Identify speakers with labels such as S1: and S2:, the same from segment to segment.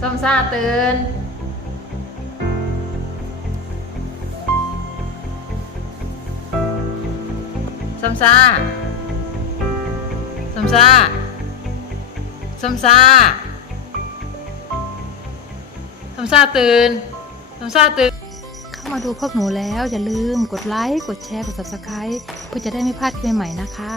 S1: ส้มซ่าตื่น ส้มซ่า ส้มซ่า ส้มซ่า ส้มซ่าตื่น ส้มซ่าตื่น
S2: เข้ามาดูพวกหนูแล้ว อย่าลืมกดไลค์ กดแชร์ กด subscribe เพื่อจะได้ไม่พลาดคลิปใหม่ๆนะคะ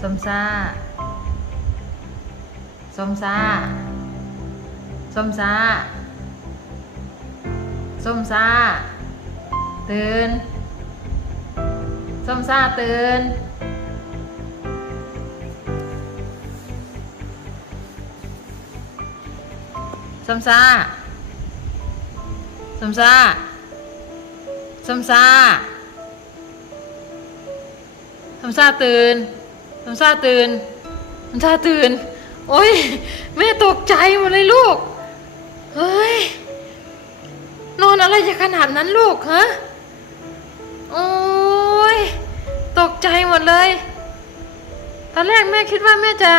S1: ส้มซ่าส้มซ่าส้มซ่าส้มซ่าตื่นส้มซ่าตื่นส้มซ่าส้มซ่าส้มซ่าทำซาตื่น ทำซาตื่นทำซาตื่น โอ้ยแม่ตกใจหมดเลยลูก เฮ้ย นอนอะไรจะขนาดนั้นลูกฮะ โอ้ย ตกใจหมดเลย ตอนแรกแม่คิดว่าแม่จะ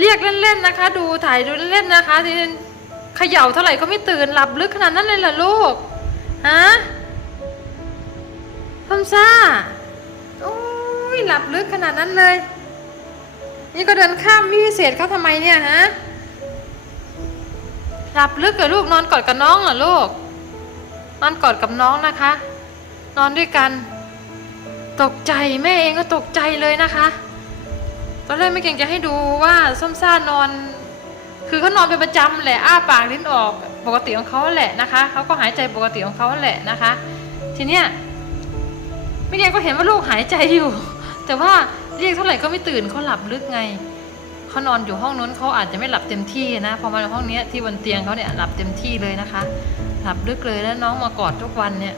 S1: เรียกเล่นๆนะคะ ดูถ่ายดูเล่นๆนะคะทีนี้เขย่าเท่าไหร่ก็ไม่ตื่นหลับลึกขนาดนั้นเลยเหรอลูก ฮะทำซ่า โอ้ยหลับลึกขนาดนั้นเลย นี่ก็เดินข้ามวิเศษเขาทำไมเนี่ยฮะหลับลึกกับลูกนอนกอดกับน้องเหรอลูก นอนกอดกับน้องนะคะ นอนด้วยกัน ตกใจแม่เองก็ตกใจเลยนะคะ ตอนแรกไม่เก่งจะให้ดูว่าส้มซ่านอน คือเขานอนเป็นประจำแหละอ้าปากลิ้นออกปกติของเขาแหละนะคะเขาก็หายใจปกติของเขาแหละนะคะ ทีเนี้ยไม่แกก็เห็นว่าลูกหายใจอยู่ แต่ว่า เรียกเท่าไหร่ก็ไม่ตื่นเขาหลับลึกไงเขานอนอยู่ห้องนู้นเขาอาจจะไม่หลับเต็มที่นะพอมาในห้องนี้ที่บนเตียงเขาเนี่ยหลับเต็มที่เลยนะคะ หลับลึกเลยแล้วน้องมากอดทุกวันเนี่ย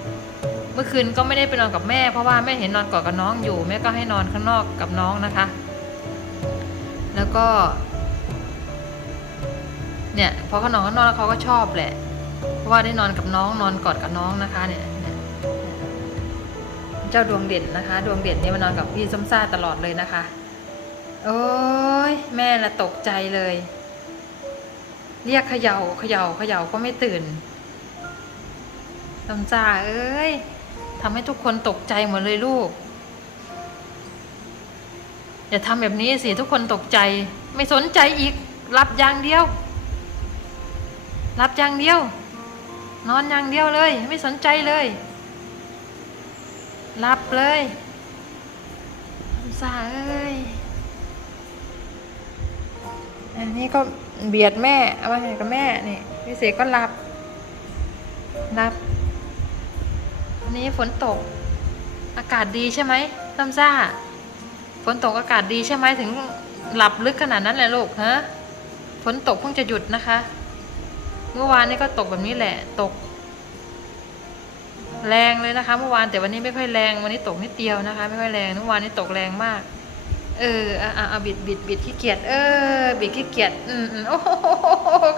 S1: เมื่อคืนก็ไม่ได้ไปนอนกับแม่ เพราะว่าแม่เห็นนอนกอดกับน้องอยู่แม่ก็ให้นอนข้างนอกกับน้องนะคะ แล้วก็ เนี่ยพอเขานอนข้างนอกแล้วเขาก็ชอบแหละ เพราะว่าได้นอนกับน้องนอนกอดกับน้องนะคะเนี่ย เจ้าดวงเด่นนะคะ ดวงเด่นเนี่ยมานอนกับพี่ส้มซ่าตลอดเลยนะคะ โอ้ยแม่ละตกใจเลย เรียกเขยา่าเขยา่าเขย่าก็ไม่ตื่นส้มซ่าเอ้ยทำให้ทุกคนตกใจหมดเลยลูกอย่าทำแบบนี้สิทุกคนตกใจ ไม่สนใจอีกรับอย่างเดียว รับอย่างเดียว นอนอย่างเดียวเลย ไม่สนใจเลย รับเลยทำซาเอ้ย อันนี้ก็เบียดแม่เอามาให้กับแม่นี่พี่เสกก็รับรับวันนี้ฝนตก อากาศดีใช่ไหมตั้มซ่า ฝนตกอากาศดีใช่ไหมถึงหลับลึกขนาดนั้นเลยลูกฮะ ฝนตกเพิ่งจะหยุดนะคะ เมื่อวานนี้ก็ตกแบบนี้แหละ ตก แรงเลยนะคะ เมื่อวานแต่วันนี้ไม่ค่อยแรงวันนี้ตกนิดเดียวนะคะ ไม่ค่อยแรงเมื่อวานนี้ตกแรงมาก เอออะอะอะบิดบิดบิดขี้เกียจเออ บิดขี้เกียจอืมโอ้โห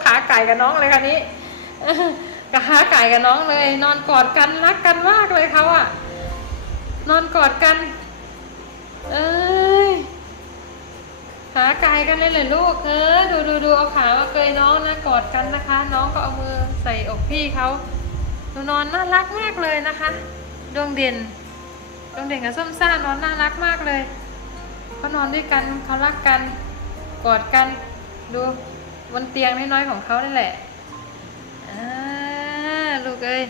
S1: ขาไก่กับน้องเลยคันนี้ขาไก่กับน้องเลย นอนกอดกันรักกันมากเลยเขาอะนอนกอดกัน เอ้ยขาไก่กันเลยเหรอลูกเออดูดูดูเอาขามาเกยน้องนะกอดกันนะคะ น้องก็เอามือใส่อกพี่เขา นูนอนน่ารักมากเลยนะคะ ดวงเด่น ดวงเด่นกับส้มซ่านอนน่ารักมากเลยเขานอนด้วยกันเขารักกันกอดกัน ดูบนเตียงน้อยๆของเขานี่แหละอาลูกเอ้ย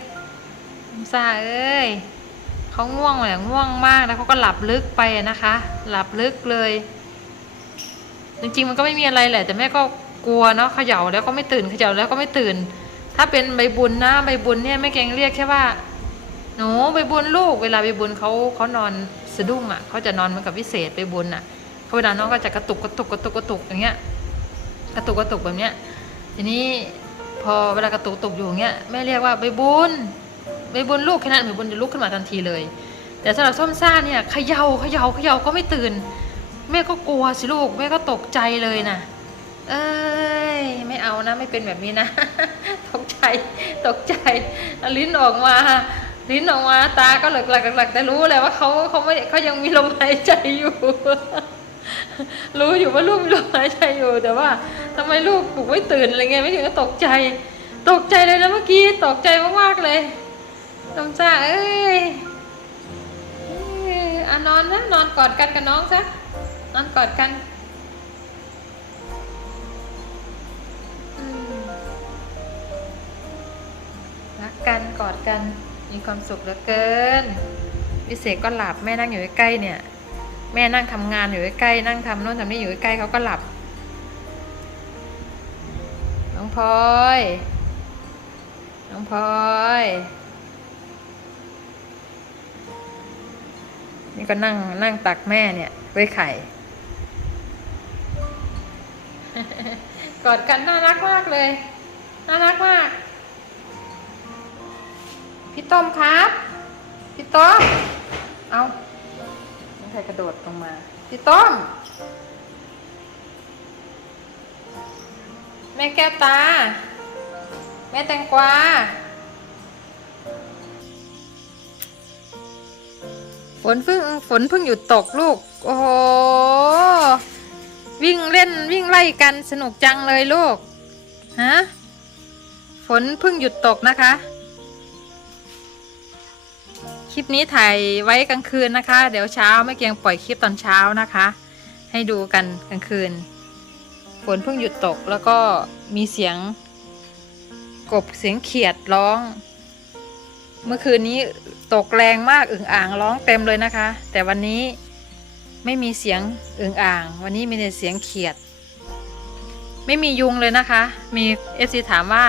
S1: ส้มซ่าเอ้ยเขาง่วงแหละง่วงมากแล้วเขาก็หลับลึกไปนะคะ หลับลึกเลย จริงๆมันก็ไม่มีอะไรแหละ แต่แม่ก็กลัวเนาะเขย่าแล้วก็ไม่ตื่นเขย่าแล้วก็ไม่ตื่น ถ้าเป็นใบบุญนะใบบุญเนี่ยแม่เกงเรียกแค่ว่าหนูใบบุญลูก เวลาใบบุญเขาเขานอนสะดุ้งอะเขาจะนอนเหมือนกับวิเศษใบบุญอะเขาเวลาน้องก็จะกระตุกกระตุกกระตุกกระตุกอย่างเงี้ยกระตุกกระตุกแบบเนี้ยทีนี้พอเวลากระตุกกระตุกอยู่อย่างเงี้ยแม่เรียกว่าใบบุญใบบุญลูกแค่นั้นใบบุญจะลุกขึ้นมาทันทีเลย แต่สำหรับส้มซ่าเนี่ยเขย่าเขย่าเขย่าก็ไม่ตื่นแม่ก็กลัวสิลูกแม่ก็ตกใจเลยนะ เอ้ยไม่เอานะไม่เป็นแบบนี้นะ ตกใจตกใจ ลิ้นออกมาลิ้นออกมาตาก็หลือกหลักหลักแต่รู้เลยว่าเขาเขาไม่เขายังมีลมหายใจอยู่ รู้อยู่ว่าลูกมีลมหายใจอยู่ แต่ว่าทำไมลูกปลุกไม่ตื่นอะไรเงี้ยไม่ถึงก็ตกใจ ตกใจเลยนะเมื่อกี้ตกใจมากๆเลยตมจ้าเอ้ยเอ้ยอะนอนนะนอนกอดกันกับน้องซะนอนกอดกัน รักกันกอดกันมีความสุขเหลือเกินวิเศษก็หลับแม่นั่งอยู่ใกล้เนี่ย แม่นั่งทำงานอยู่ใกล้นั่งทำโน่นทำนี่อยู่ใกล้เขาก็หลับ น้องพลอย น้องพลอยนี่ก็นั่งนั่งตักแม่เนี่ยไว้ไข่ กอดกันน่ารักมากเลย น่ารักมาก พี่ต้มครับ พี่ต้ม เอาน้องไทยกระโดดลงมา พี่ต้ม แม่แก้วตา แม่แตงกวาฝนเพิ่งฝนเพิ่งหยุดตกลูก โอ้โห วิ่งเล่นวิ่งไล่กันสนุกจังเลยลูก ฮะ ฝนเพิ่งหยุดตกนะคะ คลิปนี้ถ่ายไว้กลางคืนนะคะ เดี๋ยวเช้าไม่เกียงปล่อยคลิปตอนเช้านะคะ ให้ดูกันกลางคืน ฝนเพิ่งหยุดตกแล้วก็มีเสียง กบเสียงเขียดร้อง เมื่อคืนนี้ตกแรงมากอึ่งอ่างร้องเต็มเลยนะคะ แต่วันนี้ไม่มีเสียงอึ่งอ่าง วันนี้มีแต่เสียงเขียด ไม่มียุงเลยนะคะ มีเอฟซีถามว่า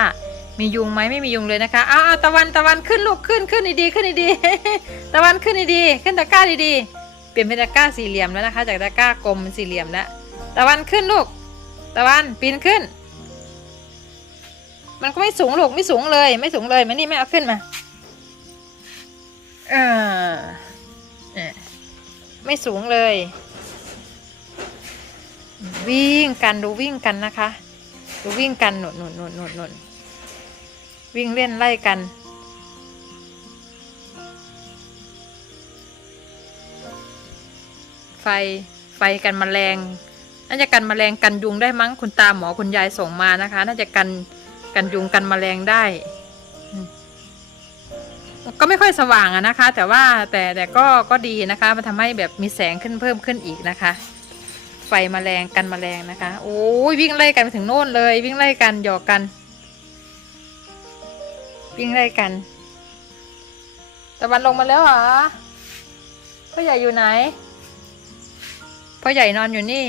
S1: มียุงไหมไม่มียุงเลยนะคะอ้าวอ้าตะวันตะวันขึ้นลูกขึ้นขึ้นดีๆขึ้นดีๆตะวันขึ้นดีๆขึ้นตะกร้าดีๆ เปลี่ยนเป็นตะกร้าสี่เหลี่ยมแล้วนะคะ จากตะกร้ากลมเป็นสี่เหลี่ยมแล้วตะวันขึ้นลูก ตะวันปีนขึ้น มันก็ไม่สูงลูกไม่สูงเลย ไม่สูงเลยมานี่ไม่เอาขึ้นมาเออเนี่ยไม่สูงเลย วิ่งกันดูวิ่งกันนะคะ ดูวิ่งกันหนุนหนุนหนุนหนุนหนุน วิ่งเล่นไล่กัน ไฟไฟกันมแมลงน่าจะกันมแมลงกันยุงได้มั้งคุณตาหมอคุณยายส่งมานะคะ น่าจะกันกันยุงกันมแมลงได้ ก็ไม่ค่อยสว่างอะนะคะ แต่ว่าแต่แต่ก็ก็ดีนะคะมันทำให้แบบมีแสงขึ้นเพิ่มขึ้นอีกนะคะไฟมแมลงกันมแมลงนะคะ โอ้ยวิ่งไล่กันไปถึงโน่นเลย วิ่งไล่กันหยอกกัน วิ่งไล่กันตะวันลงมาแล้วเหรอพ่อใหญ่อยู่ไหนพ่อใหญ่นอนอยู่นี่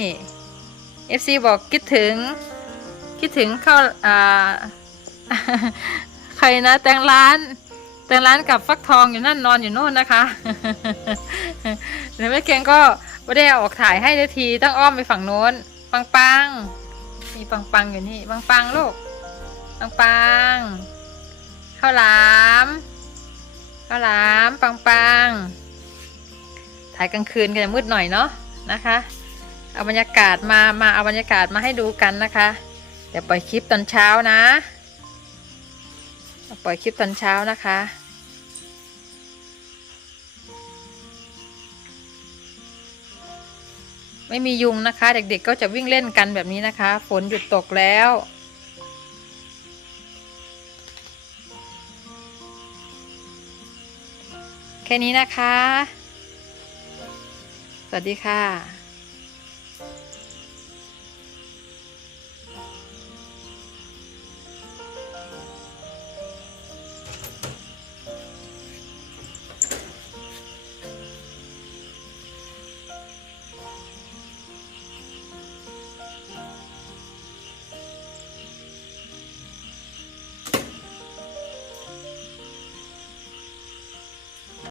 S1: FC บอกคิดถึง คิดถึงเข้าอ่าใครนะ แตงร้าน แตงร้านกับฟักทองอยู่นั่นนอนอยู่โน่นนะคะเดี๋ยวแม่เกงก็ไม่ได้เอาออกถ่ายให้ได้ทีต้องอ้อมไปฝั่งโน้น ปังปังมีปังปังอยู่นี่ปังปังลูกปังปัง ข้าวหลามข้าวหลามปังปังถ่ายกลางคืนกันจะมืดหน่อยเนาะนะคะ เอาบรรยากาศมามาเอาบรรยากาศมาให้ดูกันนะคะ เดี๋ยวปล่อยคลิปตอนเช้านะปล่อยคลิปตอนเช้านะคะไม่มียุงนะคะ เด็กๆก็จะวิ่งเล่นกันแบบนี้นะคะ ฝนหยุดตกแล้ว แค่นี้นะคะ สวัสดีค่ะ